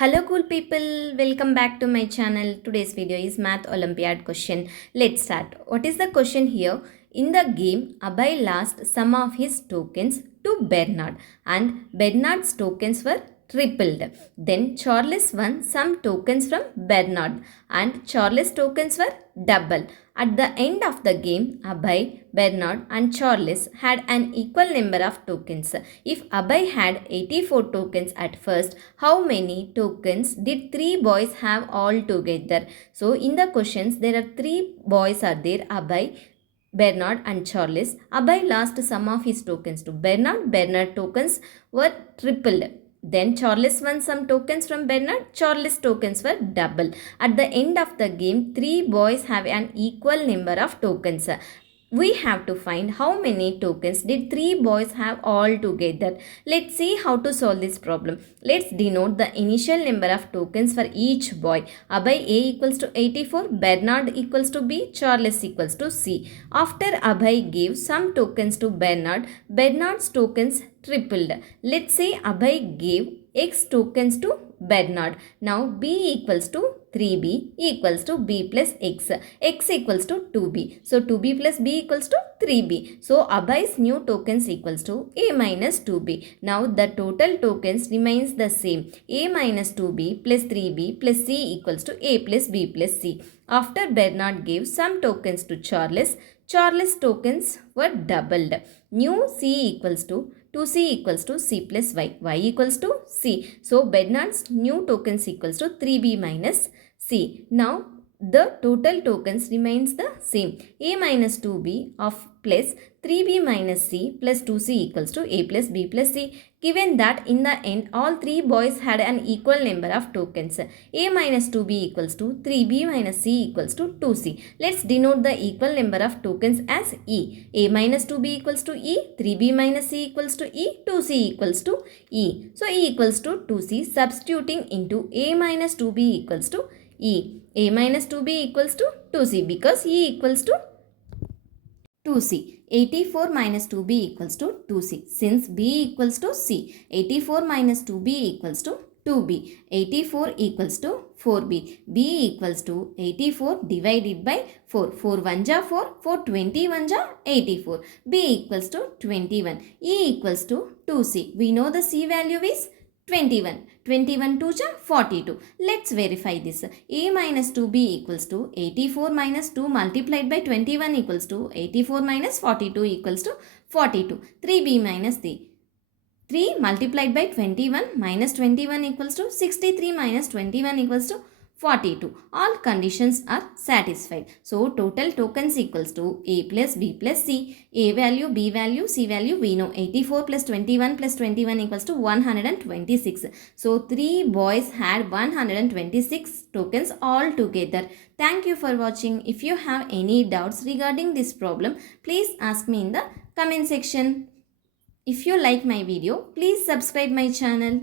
Hello cool people, welcome back to my channel. Today's video is Math Olympiad question. Let's start. What is the question here? In the game, Abhay lost some of his tokens to Bernard and Bernard's tokens were tripled. Then Charles won some tokens from Bernard and Charles' tokens were double. At the end of the game, Abhay, Bernard and Charles had an equal number of tokens. If Abhay had 84 tokens at first, how many tokens did three boys have all together? So in the questions, there are three boys are there, Abhay, Bernard and Charles. Abhay lost some of his tokens to Bernard. Bernard tokens were tripled. Then Charles won some tokens from Bernard. Charles tokens were double. At the end of the game, three boys have an equal number of tokens. We have to find how many tokens did three boys have all together. Let's see how to solve this problem. Let's denote the initial number of tokens for each boy. Abhay A equals to 84, Bernard equals to B, Charles equals to C. After Abhay gave some tokens to Bernard, Bernard's tokens tripled. Let's say Abhay gave X tokens to Bernard. Now B equals to 3B equals to B plus X. X equals to 2B. So 2B plus B equals to 3B. So Abhay's new tokens equals to A minus 2B. Now the total tokens remains the same. A minus 2B plus 3B plus C equals to A plus B plus C. After Bernard gave some tokens to Charles, Charles' tokens were doubled. New C equals to 2C equals to C plus Y equals to C. So Bernard's new tokens equals to 3B minus C. Now the total tokens remains the same. A minus 2B of plus 3B minus C plus 2C equals to A plus B plus C. Given that in the end all three boys had an equal number of tokens. A minus 2B equals to 3B minus C equals to 2C. Let's denote the equal number of tokens as E. A minus 2B equals to E, 3B minus C equals to E, 2C equals to E. So E equals to 2C, substituting into A minus 2B equals to E. A minus 2B equals to 2C because E equals to 2C. 84 minus 2B equals to 2C. Since B equals to C, 84 minus 2B equals to 2B. 84 equals to 4B. B equals to 84 divided by 4. 4 1 ja 4, 4 21 ja 84. B equals to 21. E equals to 2C. We know the C value is 21. 21 2 ja 42. Let's verify this. A minus 2B equals to 84 minus 2 multiplied by 21 equals to 84 minus 42 equals to 42. 3B minus 3. 3 multiplied by 21 minus 21 equals to 63 minus 21 equals to 42. All conditions are satisfied. So total tokens equals to A plus B plus C. A value, B value, C value we know. 84 plus 21 equals to 126. So three boys had 126 tokens all together. Thank you for watching. If you have any doubts regarding this problem, please ask me in the comment section. If you like my video, please subscribe my channel.